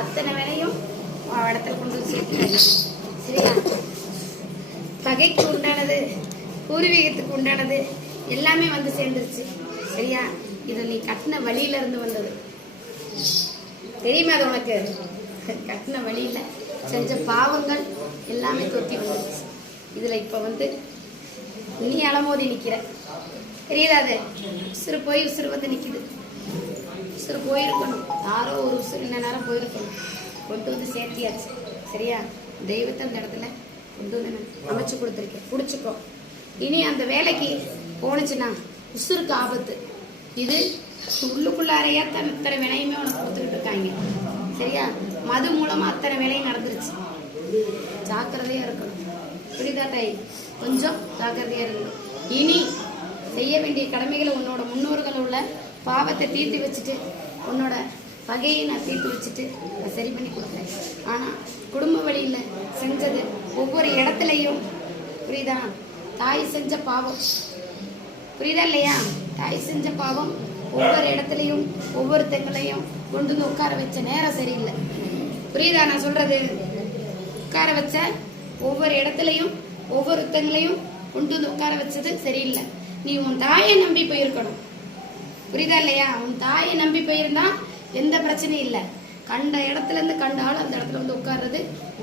அத்தனை வேலையும் இடத்துல கொண்டு வந்து சேர்த்துட்டாங்க. சரியா? பகைக்கு உண்டானது, பூர்வீகத்துக்கு உண்டானது எல்லாமே வந்து சேர்ந்துருச்சு. சரியா? இதை நீ கட்டின வழியில இருந்து வந்தது தெரியுமா? அது உனக்கு கட்டின வழியில செஞ்ச பாவங்கள் எல்லாமே தொத்தி வந்துருச்சு. இதுல இப்ப வந்து நீ அலமோதி நிக்கிற, தெரியுதா? அது உசுறு போய் உசுறு வந்து நிக்குது. உசுறு போயிருக்கணும், யாரோ ஒரு உசுறு இந்த நேரம் போயிருக்கணும், கொண்டு வந்து சேர்த்தியாச்சு. சரியா? தெய்வத்தை அந்த இடத்துல கொண்டு வந்து அமைச்சு கொடுத்துருக்கேன், பிடிச்சிக்கோ. இனி அந்த வேலைக்கு போனுச்சுன்னா உசுருக்கு ஆபத்து. இது உள்ளுக்குள்ளாரையா அத்தனை வினையுமே உனக்கு கொடுத்துக்கிட்டு இருக்காங்க. சரியா? மது மூலமா அத்தனை வேலையும் நடந்துருச்சு. ஜாக்கிரதையா இருக்கணும். புரியுதா தாய்? கொஞ்சம் ஜாக்கிரதையா இருக்கணும். இனி செய்ய வேண்டிய கடமைகளை உன்னோட முன்னோர்கள் உள்ள பாவத்தை தீர்த்து வச்சுட்டு, உன்னோட பகையை நான் தீர்த்து வச்சுட்டு நான் சரி பண்ணி கொடுக்குறேன். ஆனா குடும்ப வழியில செஞ்சது ஒவ்வொரு இடத்துலையும், புரியுதா? தாய் செஞ்ச பாவம், புரியுதா இல்லையா? தாய் செஞ்ச பாவம் ஒவ்வொரு இடத்துலையும் ஒவ்வொருத்தங்களையும் கொண்டு வந்து உட்கார வச்ச நேரம் சரியில்லை. புரியுதா நான் சொல்றது? உட்கார வச்ச ஒவ்வொரு இடத்துலையும் ஒவ்வொருத்தங்களையும் கொண்டு வந்து உட்கார வச்சது சரியில்லை. நீ உன் தாயை நம்பி போயிருக்கணும். புரியுதா இல்லையா? உன் தாயை நம்பி போயிருந்தா எந்த பிரச்சனையும் இல்லை. கண்ட இடத்துல இருந்து கண்ட ஆள் அந்த இடத்துல வந்து உட்கார்றது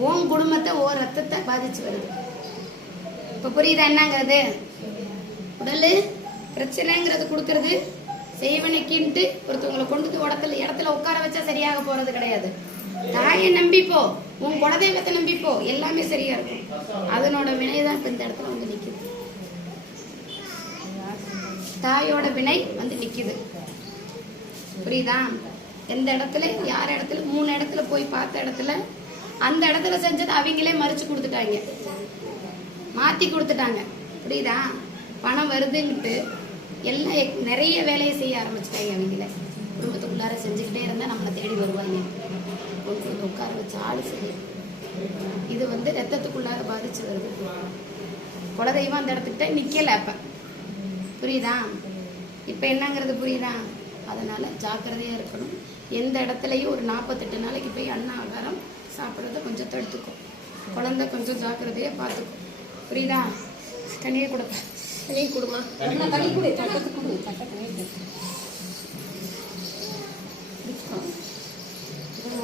உன் குடும்பத்தை ஓ ரத்தத்தை பாதிச்சு வருது. இப்ப புரியுதா என்னங்கிறது? உடல் பிரச்சனைங்கிறது கொடுக்கறது செய்வனைக்கின்ட்டு ஒருத்தவங்களை கொண்டு இடத்துல உட்கார வச்சா சரியாக போறது கிடையாது. தாயை நம்பிப்போ, உன் குலதெய்வத்தை நம்பிப்போ, எல்லாமே சரியா இருக்கும். அதனோட வினைதான் இப்ப இந்த இடத்துல வந்து நிக்குது. தாயோட வினை வந்து நிக்குது. புரியுதா? எந்த இடத்துல யார் இடத்துல 3 இடத்துல போய் பார்த்த இடத்துல அந்த இடத்துல செஞ்சது அவங்களே மறிச்சு கொடுத்துட்டாங்க, மாத்தி கொடுத்துட்டாங்க. புரியுதா? பணம் வருதுன்னுட்டு எல்லாம் நிறைய வேலையை செய்ய ஆரம்பிச்சுட்டாங்க. அவங்கள குடும்பத்துக்குள்ளார செஞ்சுக்கிட்டே இருந்தா நம்மளை தேடி வருவாங்க. கொண்டு உட்கார வச்சு ஆளு சரி. இது வந்து ரத்தத்துக்குள்ளார பாதிச்சு வருது. குலதெய்வம் அந்த இடத்துக்கிட்ட நிக்கல. அப்ப புரியுதா? இப்ப என்னங்கிறது புரியுதா? அதனால ஜாக்கிரதையா இருக்கணும். எந்த இடத்துலயும் ஒரு 48 நாளைக்கு போய் அன்ன ஆகாரம் சாப்பிட்றத கொஞ்சம் தடுத்துக்கும். குழந்தை கொஞ்சம் ஜாக்கிரதையா பார்த்துக்கும். புரியுதா? கனியை கொடுப்பா, கனியை கொடுமா, கனி கொடு,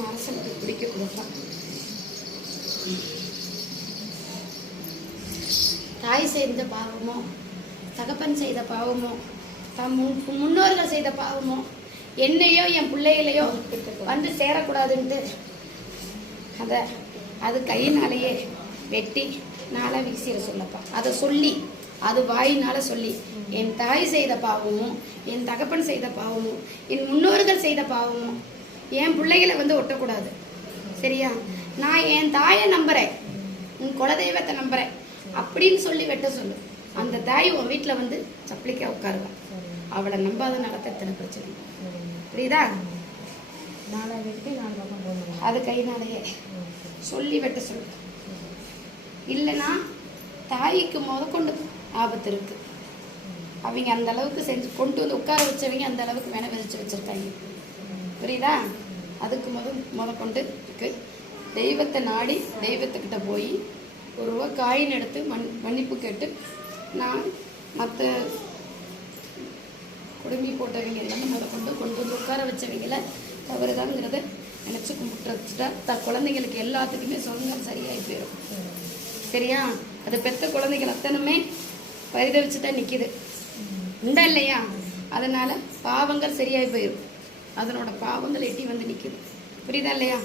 அரசனுக்கு பிடிக்க கொடுப்பா. தாய் செய்த பாவமோ, தகப்பன் செய்த பாவமோ, முன்னோர்கள் செய்த பாவமோ, என்னையோ என் பிள்ளைகளையோ வந்து சேரக்கூடாதுன்ட்டு அது கையினாலேயே வெட்டி நாளா வீசிட சொல்லப்பா. அதை சொல்லி, அது வாயினால சொல்லி, என் தாய் செய்த பாவமும் என் தகப்பன் செய்த பாவமும் என் முன்னோர்கள் செய்த பாவமும் என் பிள்ளைகளை வந்து ஒட்டக்கூடாது. சரியா? நான் என் தாயை நம்புறேன், உன் குலதெய்வத்தை நம்புறேன் அப்படின்னு சொல்லி வெட்ட சொல்லு. அந்த தாய் உன் வீட்டுல வந்து சப்பளிக்கா உட்காருவான். அவளை நம்பாத நடத்த எத்தனை பிரச்சனை. புரியுதா? அது கைனாலேயே சொல்லி வெட்ட சொல்லு. இல்லைன்னா தாய்க்கு முதற்கொண்டு ஆபத்து இருக்கு. அவங்க அந்த அளவுக்கு செஞ்சு கொண்டு வந்து உட்கார வச்சவங்க அந்த அளவுக்கு வேணா விரிச்சு வச்சிருக்காங்க. புரியுதா? அதுக்கு முதற்கொண்டு இருக்கு. தெய்வத்தை நாடி தெய்வத்துக்கிட்ட போய் ஒரு ரூபா காயின் எடுத்து மன்னிப்பு கேட்டு, நான் மற்ற குடுமி போட்டவங்க எல்லாமே கொண்டு வந்து உட்கார வச்சவங்கள தவறுதாங்கிறத நினைச்சு கும்பிட்டு வச்சுட்டா குழந்தைங்களுக்கு எல்லாத்துக்குமே சொந்தம் சரியாகி போயிடும். சரியா? அது பெத்த குழந்தைகள் அத்தனுமே பரிதவிச்சுதான் நிக்குது, உண்டா இல்லையா? அதனால பாவங்கள் சரியாகி போயிடும். அதனோட பாவங்கள் எட்டி வந்து நிக்குது. புரியுதா இல்லையா?